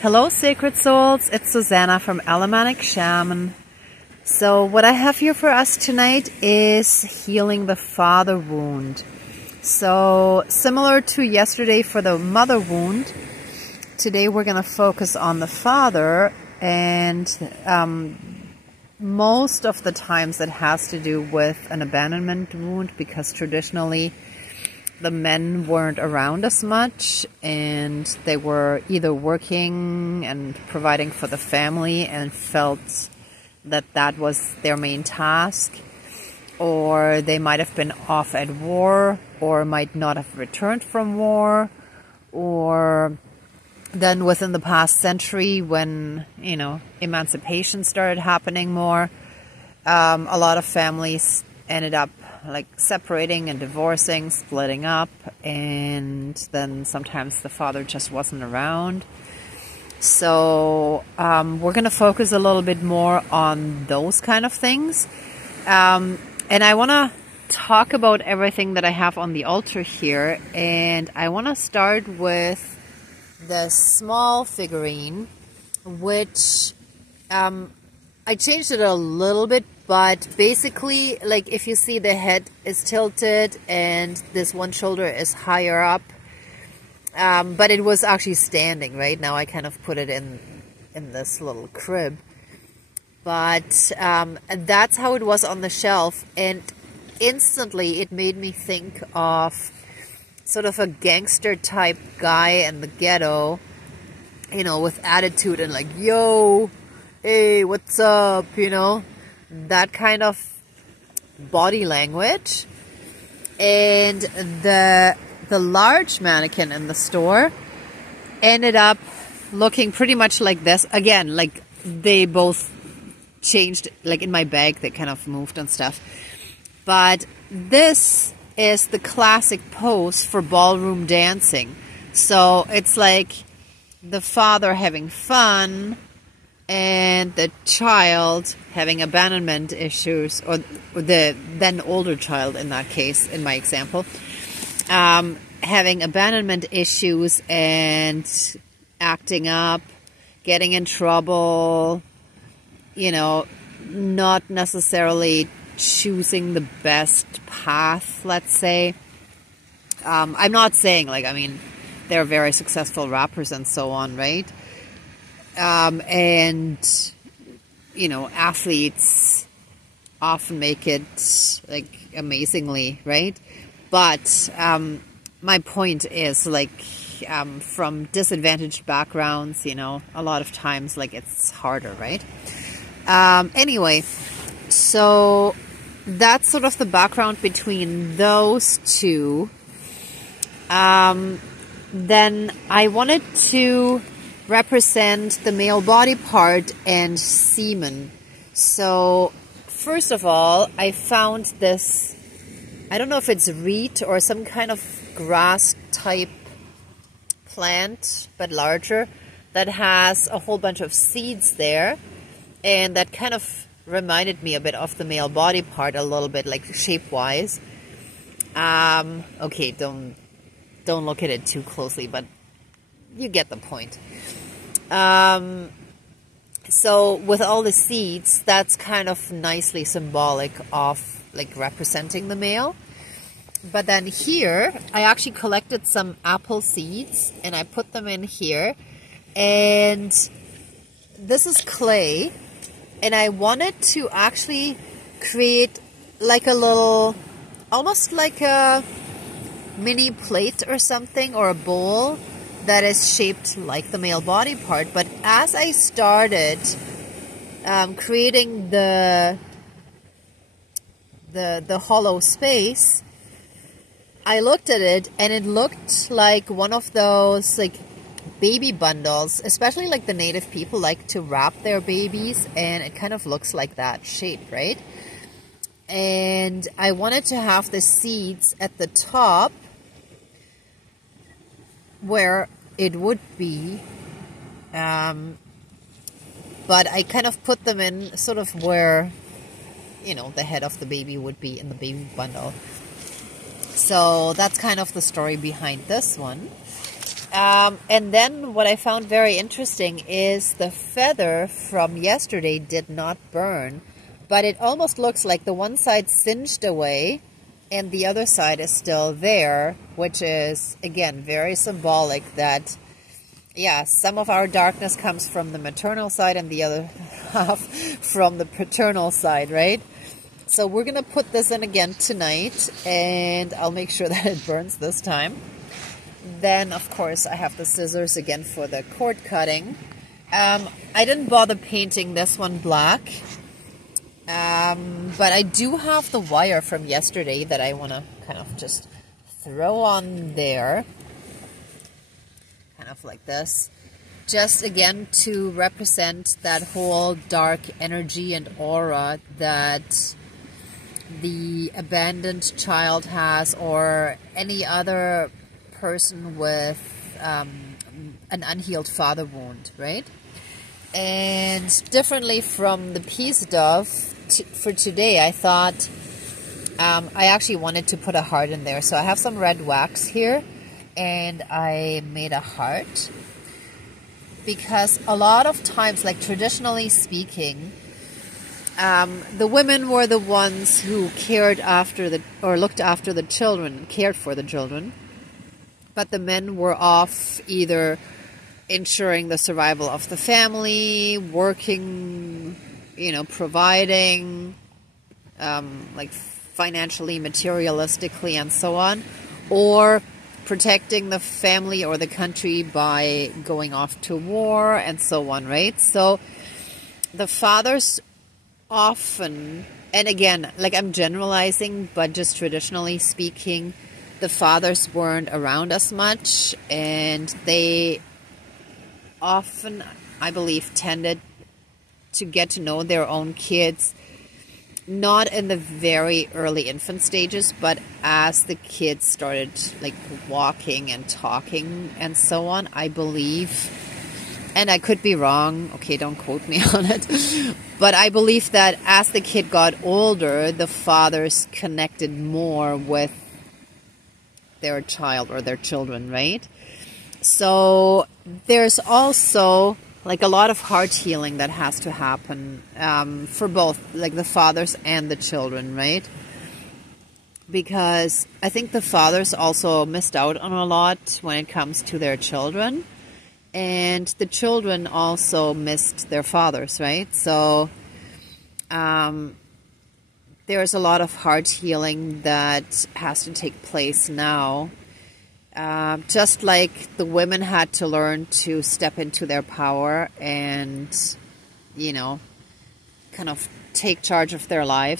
Hello, Sacred Souls. It's Susanna from Alamanic Shaman. So what I have here for us tonight is healing the father wound. So similar to yesterday for the mother wound, today we're going to focus on the father, and most of the times it has to do with an abandonment wound, because traditionally the men weren't around as much and they were either working and providing for the family and felt that that was their main task, or they might have been off at war or might not have returned from war, or then within the past century when, emancipation started happening more, a lot of families ended up separating and divorcing, splitting up, and then sometimes the father just wasn't around. So we're going to focus a little bit more on those kind of things. And I want to talk about everything that I have on the altar here. And I want to start with the small figurine, which I changed it a little bit. But basically, if you see the head is tilted and this one shoulder is higher up, but it was actually standing, right? Now I kind of put it in this little crib. But that's how it was on the shelf. And instantly it made me think of sort of a gangster type guy in the ghetto, with attitude and yo, hey, what's up, that kind of body language. And the large mannequin in the store ended up looking pretty much like this. Again, they both changed, in my bag, they kind of moved and stuff. But this is the classic pose for ballroom dancing. So it's the father having fun and the child having abandonment issues, or the then older child in that case, in my example, having abandonment issues and acting up, getting in trouble, not necessarily choosing the best path, let's say. I'm not saying, they're very successful rappers and so on, right? And, athletes often make it, amazingly, right? But my point is, from disadvantaged backgrounds, a lot of times, it's harder, right? Anyway, so that's sort of the background between those two. Then I wanted to represent the male body part and semen. So first of all, I found this, I don't know if it's reed or some kind of grass type plant, but larger, that has a whole bunch of seeds there, and that kind of reminded me a bit of the male body part a little bit, shape wise. Okay, don't look at it too closely, but you get the point. So with all the seeds, that's kind of nicely symbolic of representing the male. But then here, I actually collected some apple seeds and I put them in here. And this is clay. And I wanted to actually create a little, almost like a mini plate or something, or a bowl that is shaped like the male body part. But as I started creating the hollow space, I looked at it and it looked like one of those baby bundles, especially the native people like to wrap their babies, and it kind of looks like that shape, right? And I wanted to have the seeds at the top where it would be, but I kind of put them in sort of where, the head of the baby would be in the baby bundle. So that's kind of the story behind this one. And then what I found very interesting is the feather from yesterday did not burn, but it almost looks like the one side singed away and the other side is still there, which is, again, very symbolic that, yeah, some of our darkness comes from the maternal side and the other half from the paternal side, right? So we're going to put this in again tonight, and I'll make sure that it burns this time. Then, of course, I have the scissors again for the cord cutting. I didn't bother painting this one black. But I do have the wire from yesterday that I want to kind of just throw on there. Kind of like this. Just again to represent that whole dark energy and aura that the abandoned child has, or any other person with an unhealed father wound, right? And differently from the peace dove, for today, I thought I actually wanted to put a heart in there. So I have some red wax here, and I made a heart. Because a lot of times, like traditionally speaking, the women were the ones who cared after looked after the children, cared for the children. But the men were off either ensuring the survival of the family, working, providing, like financially, materialistically, and so on, or protecting the family or the country by going off to war and so on, right? So the fathers often, and again, like I'm generalizing, but just traditionally speaking, the fathers weren't around as much, and they often, I believe, tended to get to know their own kids, not in the very early infant stages, but as the kids started like walking and talking and so on, I believe, and I could be wrong, okay, don't quote me on it, but I believe that as the kid got older, the fathers connected more with their child or their children, right? So there's also like a lot of heart healing that has to happen for both, like the fathers and the children, right? Because I think the fathers also missed out on a lot when it comes to their children, and the children also missed their fathers, right? So there's a lot of heart healing that has to take place now. Just like the women had to learn to step into their power and, kind of take charge of their lives.